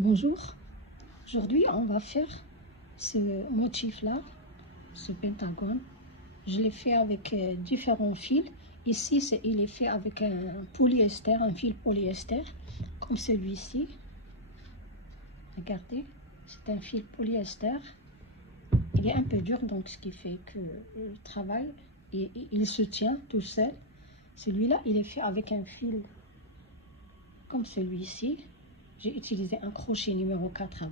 Bonjour, aujourd'hui on va faire ce motif-là, ce pentagone. Je l'ai fait avec différents fils. Ici, il est fait avec un polyester, un fil polyester, comme celui-ci. Regardez, c'est un fil polyester. Il est un peu dur, donc ce qui fait que le travail, il se tient tout seul. Celui-là, il est fait avec un fil comme celui-ci. J'ai utilisé un crochet numéro 4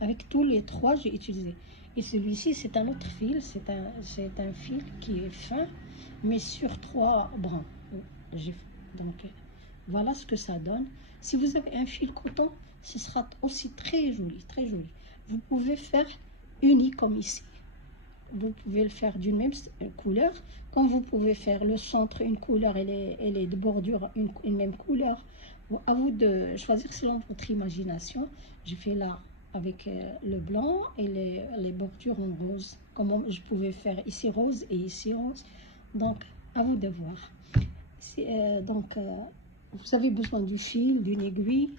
avec tous les trois j'ai utilisé. Et celui-ci c'est un autre fil, c'est un fil qui est fin mais sur 3 brins. Donc voilà ce que ça donne. Si vous avez un fil coton, ce sera aussi très joli, très joli. Vous pouvez faire uni comme ici. Vous pouvez le faire d'une même couleur, comme vous pouvez faire le centre une couleur et les de bordure une même couleur. Bon, à vous de choisir selon votre imagination. Je fais là avec le blanc et les bordures en rose. Comme je pouvais faire ici rose et ici rose. Donc, à vous de voir. Vous avez besoin du fil, d'une aiguille,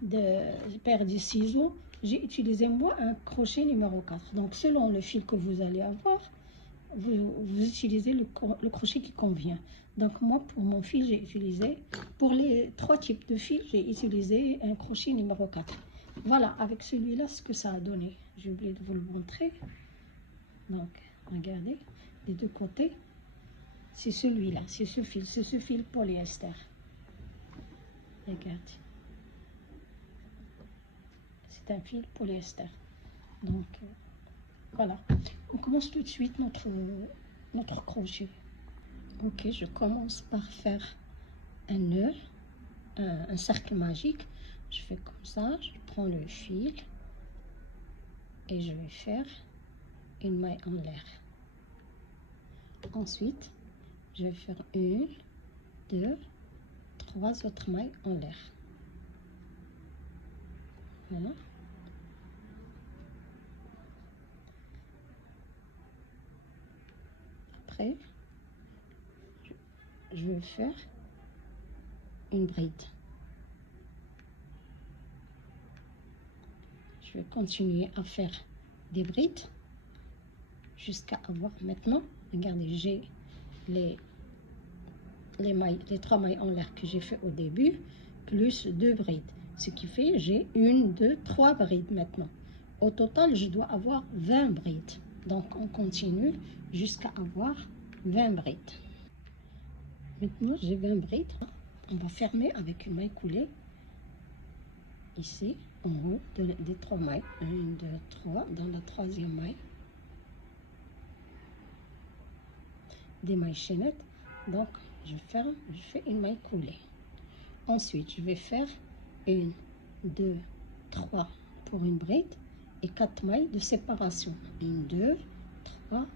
de paire de ciseaux. J'ai utilisé moi un crochet numéro 4. Donc selon le fil que vous allez avoir, vous utilisez le crochet qui convient. Donc moi pour mon fil j'ai utilisé, pour les 3 types de fils, j'ai utilisé un crochet numéro 4. Voilà, avec celui-là ce que ça a donné. J'ai oublié de vous le montrer. Donc regardez, des deux côtés, c'est celui-là, c'est ce fil polyester. Regardez. C'est un fil polyester. Donc voilà, on commence tout de suite notre crochet. Ok, je commence par faire un nœud, un cercle magique. Je fais comme ça, je prends le fil et je vais faire une maille en l'air. Ensuite, je vais faire 1, 2, 3 autres mailles en l'air. Voilà. Après, je vais faire une bride. Je vais continuer à faire des brides jusqu'à avoir maintenant, regardez, j'ai les 3 mailles en l'air que j'ai fait au début, plus 2 brides. Ce qui fait, j'ai 1, 2, 3 brides maintenant. Au total, je dois avoir 20 brides. Donc, on continue jusqu'à avoir 20 brides. Maintenant, j'ai 20 brides. On va fermer avec une maille coulée. Ici, en haut des 3 mailles. 1, 2, 3. Dans la 3e maille. Des mailles chaînettes. Donc, je fais une maille coulée. Ensuite, je vais faire 1, 2, 3 pour une bride et 4 mailles de séparation. 1, 2, 3,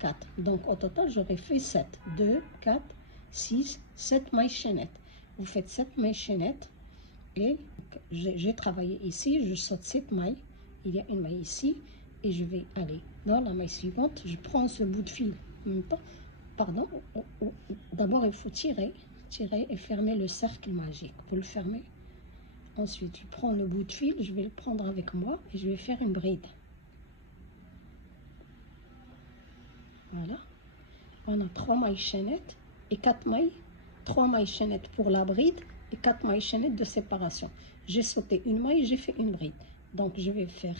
4. Donc, au total, j'aurais fait 7. 2, 4, 6, 7 mailles chaînettes. Vous faites 7 mailles chaînettes et j'ai travaillé ici. Je saute 7 mailles. Il y a une maille ici et je vais aller dans la maille suivante. Je prends ce bout de fil. Pardon, d'abord il faut tirer et fermer le cercle magique. Vous le fermez. Ensuite, je prends le bout de fil, je vais le prendre avec moi et je vais faire une bride. Voilà. On a 3 mailles chaînettes et 4 mailles. 3 mailles chaînettes pour la bride et 4 mailles chaînettes de séparation. J'ai sauté une maille, j'ai fait une bride. Donc, je vais faire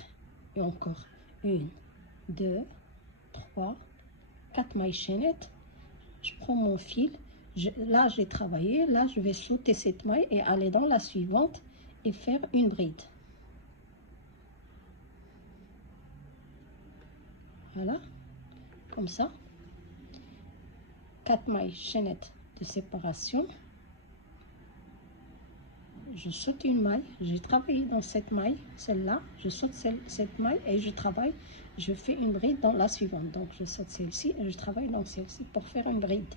encore 1, 2, 3, 4 mailles chaînettes. Je prends mon fil, là j'ai travaillé, là je vais sauter cette maille et aller dans la suivante et faire une bride. Voilà, comme ça. 4 mailles chaînettes de séparation. Je saute une maille, j'ai travaillé dans cette maille, celle-là, je saute cette maille et je travaille, je fais une bride dans la suivante. Donc je saute celle-ci et je travaille dans celle-ci pour faire une bride.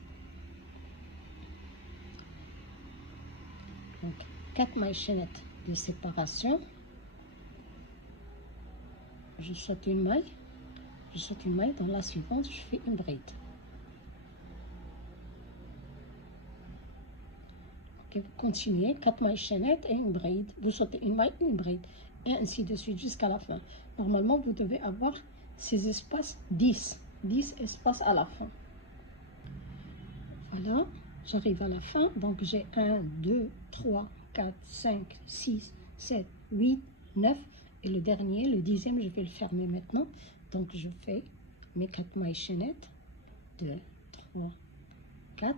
Donc 4 mailles chaînettes de séparation. Je saute une maille, dans la suivante, je fais une bride. Ok, et vous continuez 4 mailles chaînettes et une bride. Vous sautez une maille, une bride, et ainsi de suite jusqu'à la fin. Normalement, vous devez avoir ces espaces 10 espaces à la fin. Voilà, j'arrive à la fin. Donc, j'ai 1, 2, 3, 4, 5, 6, 7, 8, 9. Et le dernier, le 10e, je vais le fermer maintenant. Donc, je fais mes 4 mailles chaînettes. 2, 3, 4.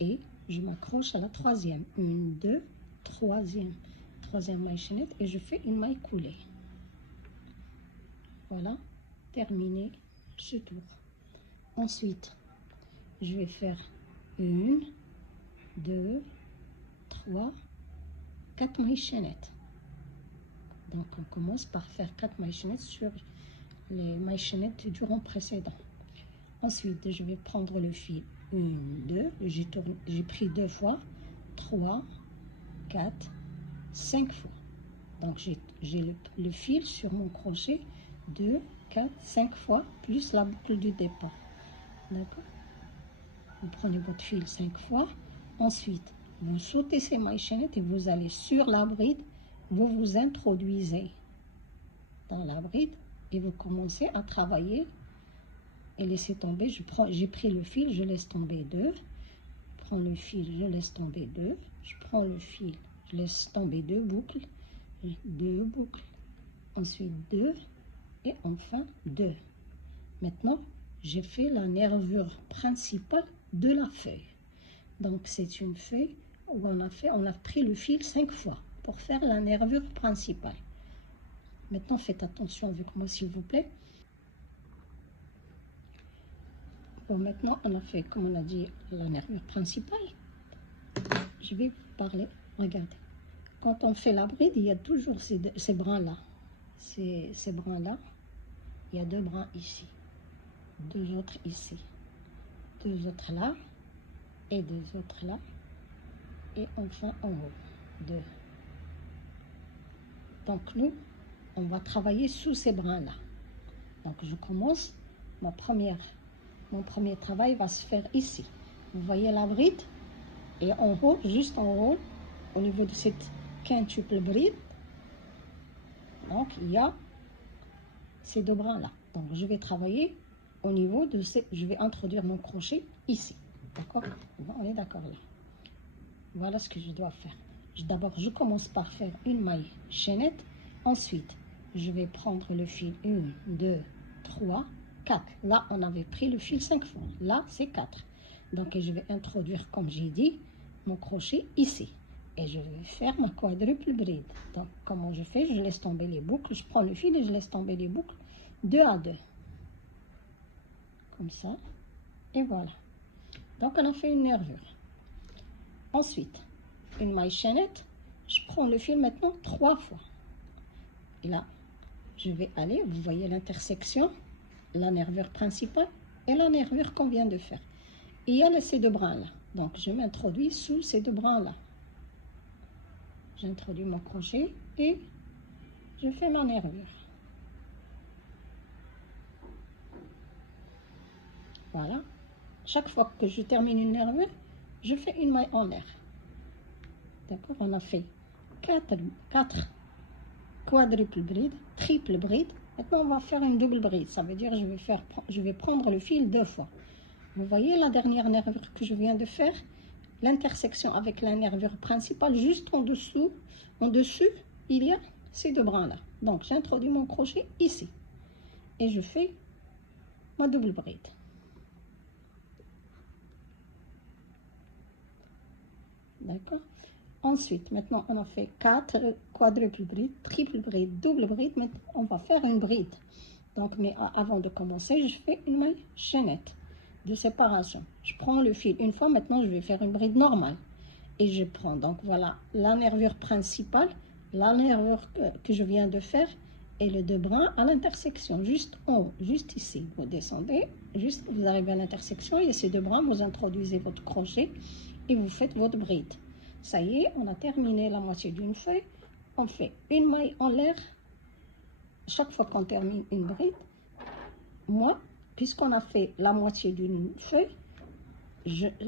Et je m'accroche à la 3e. 1, 2, 3e. 3e maille chaînette. Et je fais une maille coulée. Voilà, terminé ce tour. Ensuite, je vais faire 1, 2, 3, 4 mailles chaînettes. Donc, on commence par faire 4 mailles chaînettes sur les mailles chaînettes du rang précédent. Ensuite, je vais prendre le fil 1, 2, j'ai pris 2 fois, 3, 4, 5 fois. Donc, j'ai le fil sur mon crochet 2, 4, 5 fois, plus la boucle du départ. D'accord? Vous prenez votre fil 5 fois. Ensuite, vous sautez ces mailles chaînettes et vous allez sur la bride. Vous vous introduisez dans la bride et vous commencez à travailler et laissez tomber. J'ai pris le fil, je laisse tomber 2. Je prends le fil, je laisse tomber 2. Je prends le fil, je laisse tomber 2 boucles. 2 boucles. Ensuite 2 et enfin 2. Maintenant, j'ai fait la nervure principale de la feuille. Donc, c'est une feuille où on a pris le fil 5 fois pour faire la nervure principale. Maintenant, faites attention avec moi, s'il vous plaît. Bon, maintenant, on a fait, comme on a dit, la nervure principale. Je vais vous parler. Regardez. Quand on fait la bride, il y a toujours ces brins-là. Ces brins-là. Il y a 2 brins ici. 2 autres ici. 2 autres là. Et 2 autres là. Et enfin en haut. 2. Donc nous, on va travailler sous ces brins-là. Donc je commence, mon premier travail va se faire ici. Vous voyez la bride? Et en haut, juste en haut, au niveau de cette quintuple bride, donc il y a ces 2 brins-là. Donc je vais travailler au niveau de ces... Je vais introduire mon crochet ici. D'accord? On est d'accord là. Voilà ce que je dois faire. D'abord, je commence par faire une maille chaînette. Ensuite, je vais prendre le fil 1, 2, 3, 4. Là, on avait pris le fil 5 fois. Là, c'est 4. Donc, je vais introduire, comme j'ai dit, mon crochet ici. Et je vais faire ma quadruple bride. Donc, comment je fais? Je laisse tomber les boucles. Je prends le fil et je laisse tomber les boucles 2 à 2. Comme ça. Et voilà. Donc, on a fait une nervure. Ensuite, une maille chaînette, je prends le fil maintenant 3 fois. Et là, je vais aller, vous voyez l'intersection, la nervure principale et la nervure qu'on vient de faire. Et il y a ces 2 brins-là. Donc, je m'introduis sous ces 2 brins-là. J'introduis mon crochet et je fais ma nervure. Voilà. Chaque fois que je termine une nervure, je fais une maille en l'air. D'accord? On a fait 4 quadruple bride, triple bride. Maintenant, on va faire une double bride. Ça veut dire que je vais prendre le fil 2 fois. Vous voyez la dernière nervure que je viens de faire? L'intersection avec la nervure principale, juste en dessous, il y a ces 2 brins-là. Donc, j'introduis mon crochet ici. Et je fais ma double bride. D'accord? Ensuite, maintenant, on a fait 4 quadruple bride, triple bride, double bride. Maintenant, on va faire une bride. Donc, mais avant de commencer, je fais une maille chaînette de séparation. Je prends le fil une fois. Maintenant, je vais faire une bride normale. Et je prends, donc voilà, la nervure principale, la nervure que je viens de faire et les 2 brins à l'intersection, juste en haut, juste ici. Vous descendez, juste vous arrivez à l'intersection, il y a ces 2 brins, vous introduisez votre crochet et vous faites votre bride. Ça y est, on a terminé la moitié d'une feuille. On fait une maille en l'air. Chaque fois qu'on termine une bride, moi, puisqu'on a fait la moitié d'une feuille,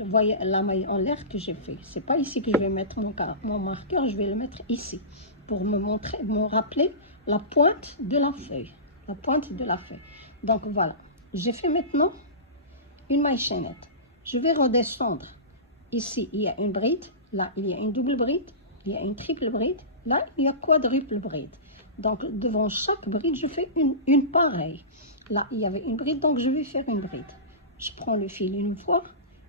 voyez la maille en l'air que j'ai fait. C'est pas ici que je vais mettre mon marqueur, je vais le mettre ici pour me rappeler la pointe de la feuille. La pointe de la feuille. Donc voilà, j'ai fait maintenant une maille chaînette. Je vais redescendre. Ici, il y a une bride. Là, il y a une double bride. Il y a une triple bride. Là, il y a quadruple bride. Donc, devant chaque bride, je fais une pareille. Là, il y avait une bride, donc je vais faire une bride. Je prends le fil une fois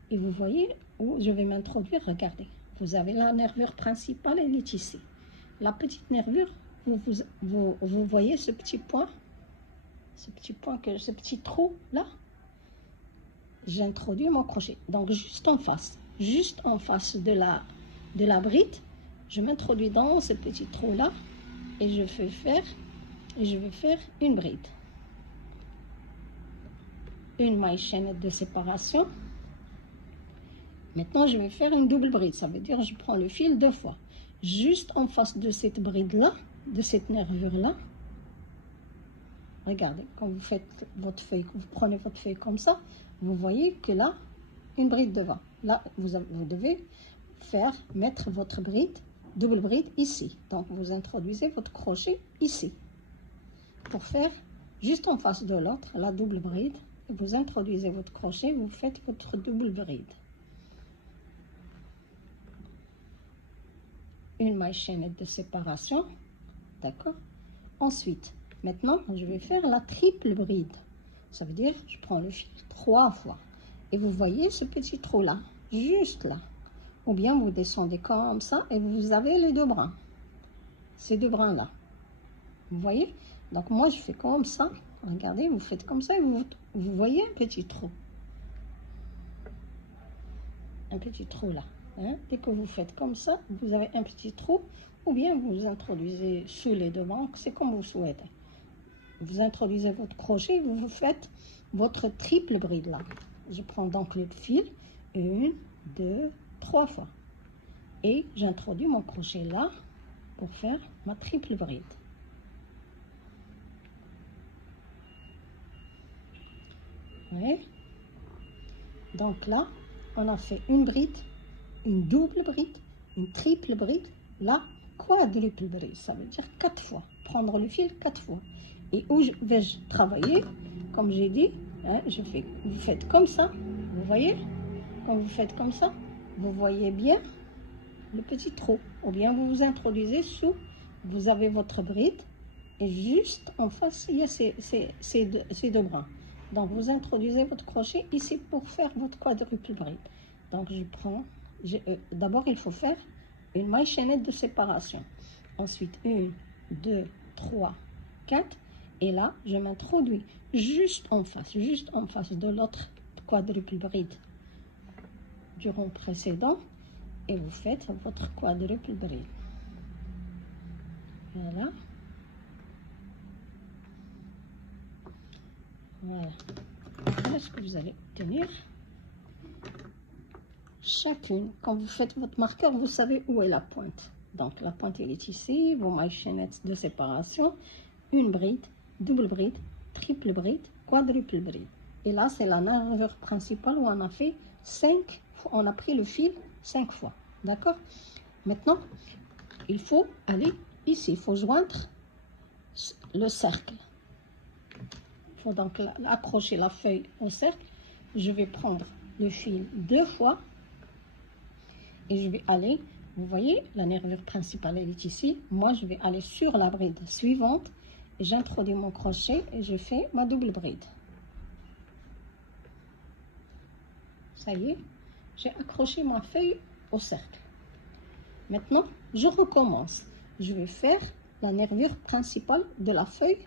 et vous voyez où je vais m'introduire. Regardez, vous avez la nervure principale, elle est ici. La petite nervure, vous voyez ce petit point, ce petit trou là. J'introduis mon crochet. Donc, juste en face de la bride, je m'introduis dans ce petit trou là et je vais faire une bride. Une maille chaînette de séparation. Maintenant, je vais faire une double bride. Ça veut dire que je prends le fil 2 fois. Juste en face de cette bride-là, de cette nervure-là. Regardez, quand vous faites votre feuille, vous prenez votre feuille comme ça, vous voyez que là, une bride devant. Là, vous devez mettre votre bride, double bride ici. Donc, vous introduisez votre crochet ici. Pour faire juste en face de l'autre, la double bride. Vous introduisez votre crochet, vous faites votre double bride. Une maille chaînette de séparation, d'accord. Ensuite, maintenant, je vais faire la triple bride. Ça veut dire, je prends le fil 3 fois. Et vous voyez ce petit trou là, juste là. Ou bien vous descendez comme ça et vous avez les 2 brins. Ces 2 brins là. Vous voyez? Donc moi, je fais comme ça. Regardez, vous faites comme ça et vous voyez un petit trou. Un petit trou là. Hein? Dès que vous faites comme ça, vous avez un petit trou. Ou bien vous introduisez sous les 2 brins, c'est comme vous souhaitez. Vous introduisez votre crochet, vous faites votre triple bride là. Je prends donc le fil, 1, 2, 3 fois. Et j'introduis mon crochet là pour faire ma triple bride. Ouais. Donc là, on a fait une bride, une double bride, une triple bride, là, quadruple bride. Ça veut dire 4 fois. Prendre le fil 4 fois. Et où vais-je travailler? Comme j'ai dit, hein, vous faites comme ça. Vous voyez? Quand vous faites comme ça, vous voyez bien le petit trou. Ou bien vous vous introduisez sous, vous avez votre bride. Et juste en face, il y a ces deux brins. Donc, vous introduisez votre crochet ici pour faire votre quadruple bride. Donc, d'abord, il faut faire une maille chaînette de séparation. Ensuite, 1, 2, 3, 4. Et là, je m'introduis juste en face de l'autre quadruple bride du rond précédent. Et vous faites votre quadruple bride. Voilà. Voilà. Voilà ce que vous allez tenir. Chacune, quand vous faites votre marqueur, vous savez où est la pointe. Donc la pointe elle est ici, vos mailles chaînettes de séparation, une bride, double bride, triple bride, quadruple bride. Et là c'est la nervure principale où on a fait 5, on a pris le fil 5 fois. D'accord? Maintenant, il faut aller ici, il faut joindre le cercle. Il faut donc accrocher la feuille au cercle. Je vais prendre le fil 2 fois et je vais aller, vous voyez, la nervure principale elle est ici. Moi, je vais aller sur la bride suivante et j'introduis mon crochet et je fais ma double bride. Ça y est, j'ai accroché ma feuille au cercle. Maintenant, je recommence. Je vais faire la nervure principale de la feuille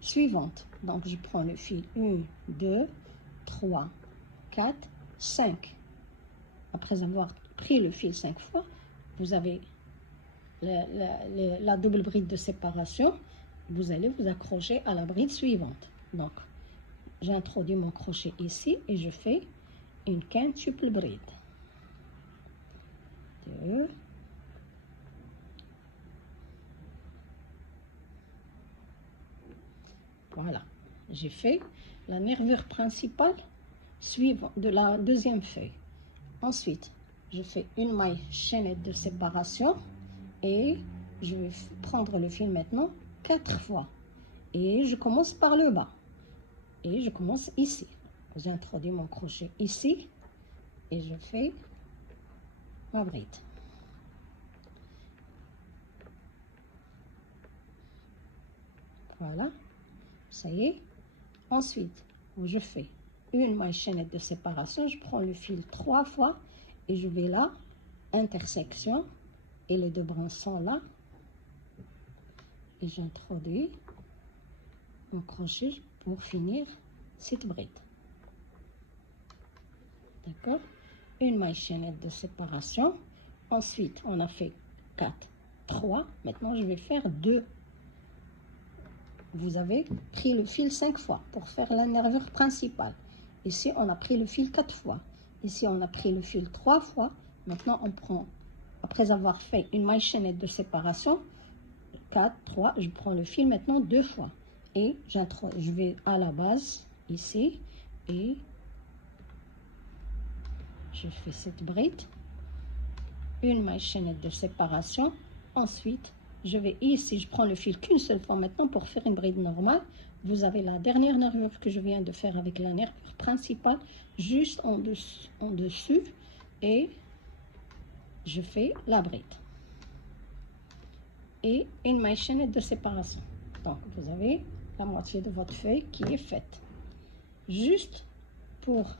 suivante. Donc, je prends le fil 1, 2, 3, 4, 5. Après avoir pris le fil 5 fois, vous avez la double bride de séparation. Vous allez vous accrocher à la bride suivante. Donc, j'introduis mon crochet ici et je fais une quintuple bride. 2. Voilà, j'ai fait la nervure principale suivante de la deuxième feuille. Ensuite, je fais une maille chaînette de séparation et je vais prendre le fil maintenant 4 fois. Et je commence par le bas. Et je commence ici. J'introduis mon crochet ici et je fais ma bride. Voilà, ça y est. Ensuite, je fais une maille chaînette de séparation. Je prends le fil 3 fois et je vais là, intersection, et les deux brins sont là. Et j'introduis mon crochet pour finir cette bride. D'accord? Une maille chaînette de séparation. Ensuite, on a fait 4, 3. Maintenant, je vais faire 2. Vous avez pris le fil 5 fois pour faire la nervure principale. Ici, on a pris le fil 4 fois. Ici, on a pris le fil 3 fois. Maintenant, on prend, après avoir fait une maille chaînette de séparation, 4, 3, je prends le fil maintenant 2 fois. Et je vais à la base, ici, et je fais cette bride. Une maille chaînette de séparation. Ensuite, je vais ici, je prends le fil qu'une seule fois maintenant pour faire une bride normale. Vous avez la dernière nervure que je viens de faire avec la nervure principale, juste en dessus et je fais la bride. Et une maille chaînette de séparation. Donc, vous avez la moitié de votre feuille qui est faite. Juste pour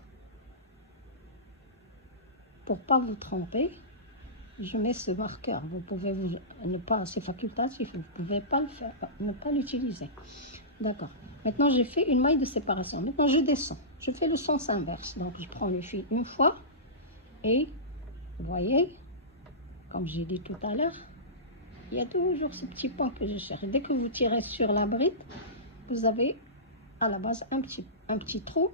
pas vous tromper, je mets ce marqueur. Vous pouvez ne pas, c'est facultatif, vous ne pouvez pas le faire, ne pas l'utiliser. D'accord. Maintenant, j'ai fait une maille de séparation. Maintenant, je descends. Je fais le sens inverse. Donc, je prends le fil une fois et vous voyez, comme j'ai dit tout à l'heure, il y a toujours ce petit point que je cherche. Dès que vous tirez sur la bride, vous avez à la base un petit trou.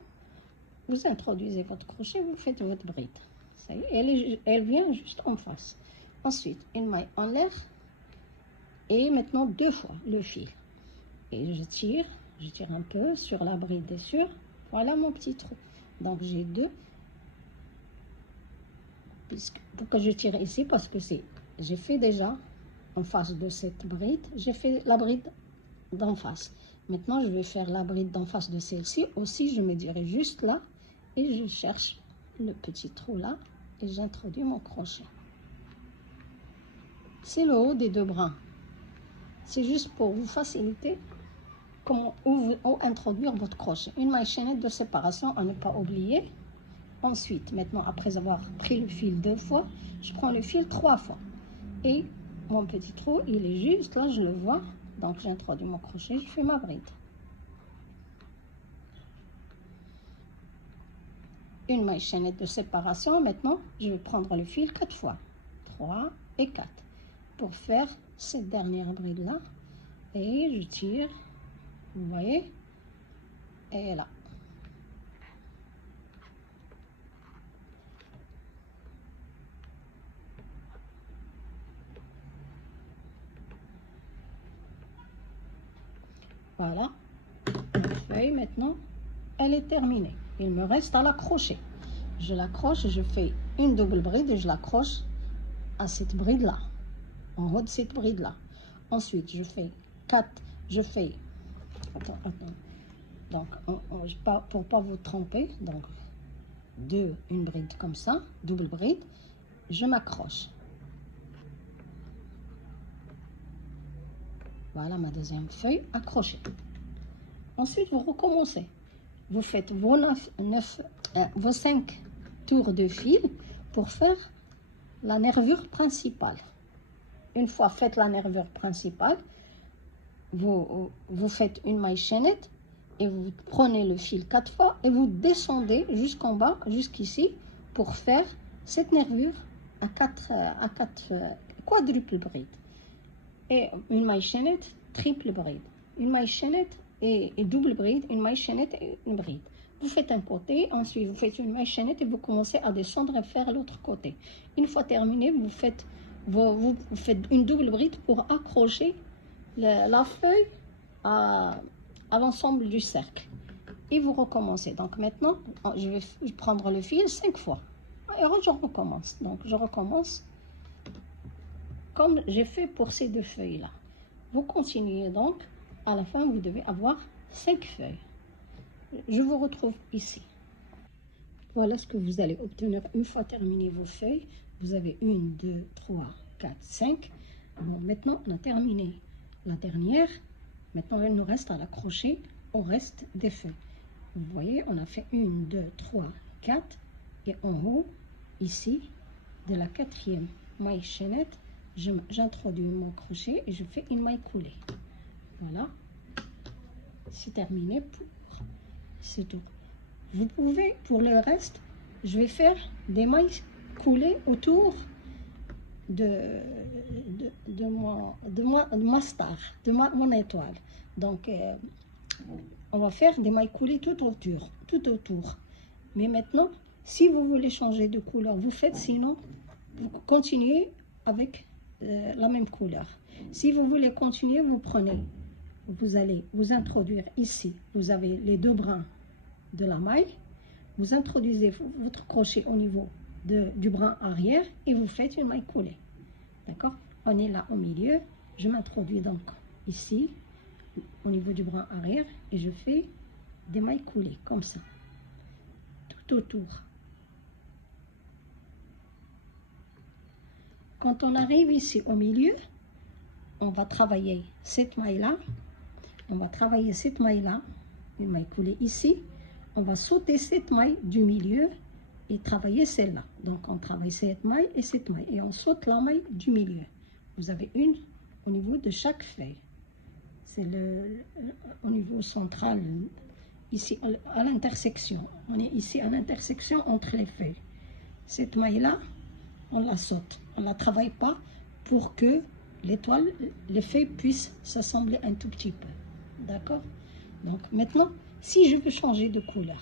Vous introduisez votre crochet, vous faites votre bride. Ça y est, elle vient juste en face. Ensuite, une maille en l'air et maintenant 2 fois le fil. Et je tire un peu sur la bride et sur. Voilà mon petit trou. Donc j'ai 2. Pourquoi je tire ici? Parce que j'ai fait déjà en face de cette bride, j'ai fait la bride d'en face. Maintenant, je vais faire la bride d'en face de celle-ci. Aussi, je me dirai juste là et je cherche le petit trou là et j'introduis mon crochet. C'est le haut des 2 brins. C'est juste pour vous faciliter comment où introduire votre crochet. Une maille chaînette de séparation à ne pas oublier. Ensuite, maintenant, après avoir pris le fil 2 fois, je prends le fil 3 fois. Et mon petit trou, il est juste là, je le vois. Donc, j'introduis mon crochet, je fais ma bride. Une maille chaînette de séparation. Maintenant, je vais prendre le fil 4 fois. 3 et 4. Pour faire cette dernière bride là. Et je tire. Vous voyez? Et là. Voilà. Ma feuille maintenant, elle est terminée. Il me reste à l'accrocher. Je l'accroche, je fais une double bride et je l'accroche à cette bride là, en haut de cette bride là. Ensuite, je fais 4, je fais, attends, donc pour pas vous tromper, donc 2, une bride comme ça, double bride, je m'accroche. Voilà ma deuxième feuille accrochée. Ensuite, vous recommencez. Vous faites vos 5 tours de fil pour faire la nervure principale. Une fois faite la nervure principale, vous faites une maille chaînette et vous prenez le fil 4 fois et vous descendez jusqu'en bas, jusqu'ici, pour faire cette nervure à 4 quadruple bride. Et une maille chaînette, triple bride. Une maille chaînette et double bride, une maille chaînette et une bride. Vous faites un côté, ensuite vous faites une maille chaînette et vous commencez à descendre et faire l'autre côté. Une fois terminé, vous faites une double bride pour accrocher la feuille à l'ensemble du cercle. Et vous recommencez. Donc maintenant, je vais prendre le fil 5 fois. Et je recommence. Donc, je recommence comme j'ai fait pour ces 2 feuilles-là. Vous continuez donc. À la fin, vous devez avoir 5 feuilles. Je vous retrouve ici. Voilà ce que vous allez obtenir une fois terminé vos feuilles. Vous avez 1, 2, 3, 4, 5. Bon, maintenant, on a terminé la dernière. Maintenant, il nous reste à l'accrocher au reste des feuilles. Vous voyez, on a fait 1, 2, 3, 4. Et en haut, ici, de la 4e maille chaînette, j'introduis mon crochet et je fais une maille coulée. Voilà. C'est terminé pour ce tour. Vous pouvez, pour le reste, je vais faire des mailles coulées autour de ma star, de mon étoile. Donc, on va faire des mailles coulées tout autour. Mais maintenant, si vous voulez changer de couleur, vous faites, sinon, vous continuez avec la même couleur. Si vous voulez continuer, vous prenez, vous allez vous introduire ici, vous avez les 2 brins de la maille, vous introduisez votre crochet au niveau du brin arrière et vous faites une maille coulée. D'accord? On est là au milieu, je m'introduis donc ici, au niveau du brin arrière, et je fais des mailles coulées, comme ça, tout autour. Quand on arrive ici au milieu, on va travailler cette maille-là, on va travailler cette maille-là, une maille coulée ici, on va sauter cette maille du milieu et travailler celle-là. Donc, on travaille cette maille, et on saute la maille du milieu. Vous avez une au niveau de chaque feuille. C'est au niveau central, ici à l'intersection. On est ici à l'intersection entre les feuilles. Cette maille-là, on la saute. On ne la travaille pas pour que l'étoile, les feuilles puissent s'assembler un tout petit peu. D'accord? Donc, maintenant, si je veux changer de couleur,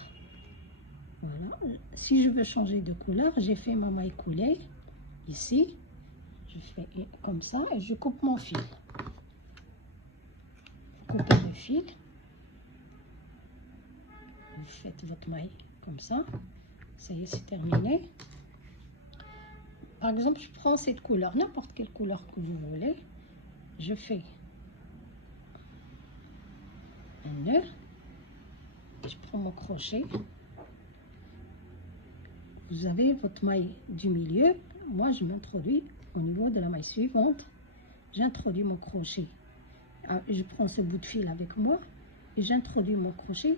voilà, si je veux changer de couleur, j'ai fait ma maille coulée, ici, je fais comme ça, et je coupe mon fil. Coupez le fil, vous faites votre maille comme ça, ça y est, c'est terminé. Par exemple, je prends cette couleur, n'importe quelle couleur que vous voulez, je fais un nœud, je prends mon crochet, vous avez votre maille du milieu, moi je m'introduis au niveau de la maille suivante, j'introduis mon crochet, je prends ce bout de fil avec moi et j'introduis mon crochet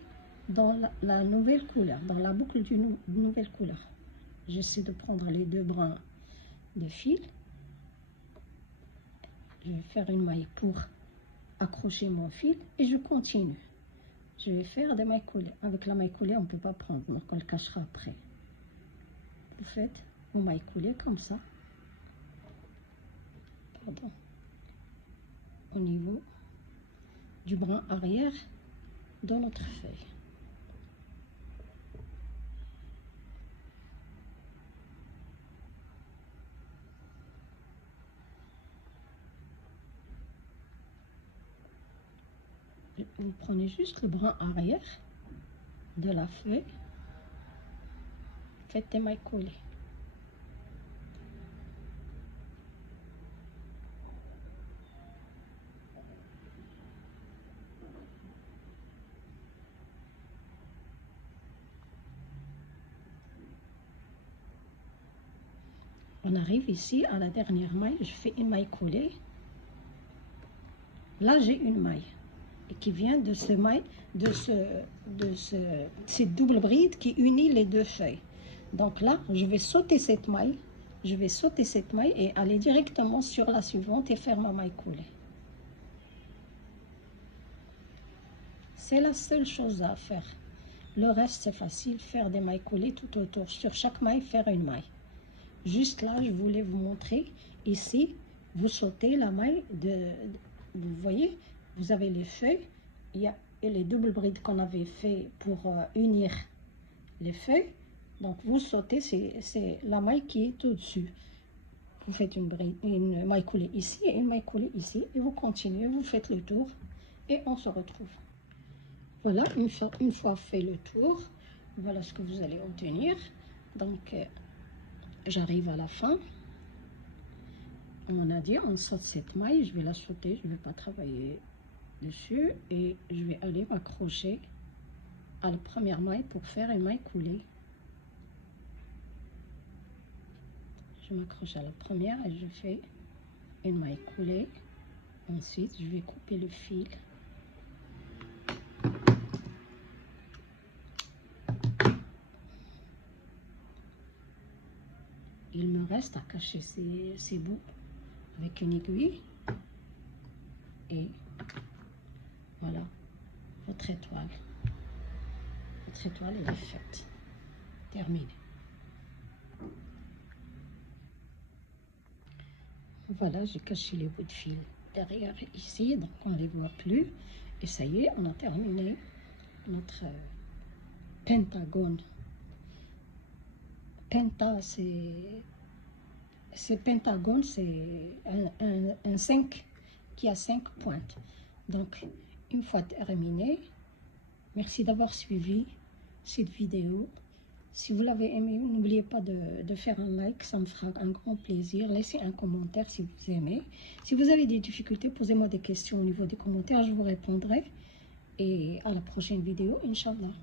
dans la nouvelle couleur, dans la boucle d'une nouvelle couleur. J'essaie de prendre les 2 brins de fil, je vais faire une maille pour accrocher mon fil et je continue. Je vais faire des mailles coulées. Avec la maille coulée, on ne peut pas prendre, donc on le cachera après. Vous faites vos mailles coulées comme ça. Pardon. Au niveau du brin arrière de notre feuille. Vous prenez juste le brin arrière de la feuille, faites des mailles coulées. On arrive ici à la dernière maille, je fais une maille coulée. Là, j'ai une maille qui vient de cette double bride qui unit les 2 feuilles. Donc là, je vais sauter cette maille, et aller directement sur la suivante et faire ma maille coulée. C'est la seule chose à faire. Le reste, c'est facile, faire des mailles coulées tout autour. Sur chaque maille, faire une maille. Juste là, je voulais vous montrer, ici, vous sautez la maille vous voyez, vous avez les feuilles, il y a les doubles brides qu'on avait fait pour unir les feuilles. Donc, vous sautez, c'est la maille qui est au-dessus. Vous faites une maille coulée ici et une maille coulée ici. Et vous continuez, vous faites le tour et on se retrouve. Voilà, une fois fait le tour, voilà ce que vous allez obtenir. Donc, j'arrive à la fin. On a dit, on saute cette maille, je vais la sauter, je ne vais pas travailler dessus et je vais aller m'accrocher à la première maille pour faire une maille coulée. Je m'accroche à la première et je fais une maille coulée. Ensuite, je vais couper le fil. Il me reste à cacher ces bouts avec une aiguille. Et voilà, votre étoile. Votre étoile, elle est faite. Terminée. Voilà, j'ai caché les bouts de fil derrière ici, donc on ne les voit plus. Et ça y est, on a terminé notre pentagone. Pentagone, c'est un 5 qui a 5 pointes. Donc, une fois terminé, merci d'avoir suivi cette vidéo. Si vous l'avez aimé, n'oubliez pas de faire un like, ça me fera un grand plaisir. Laissez un commentaire si vous aimez. Si vous avez des difficultés, posez-moi des questions au niveau des commentaires, je vous répondrai. Et à la prochaine vidéo, Inch'Allah.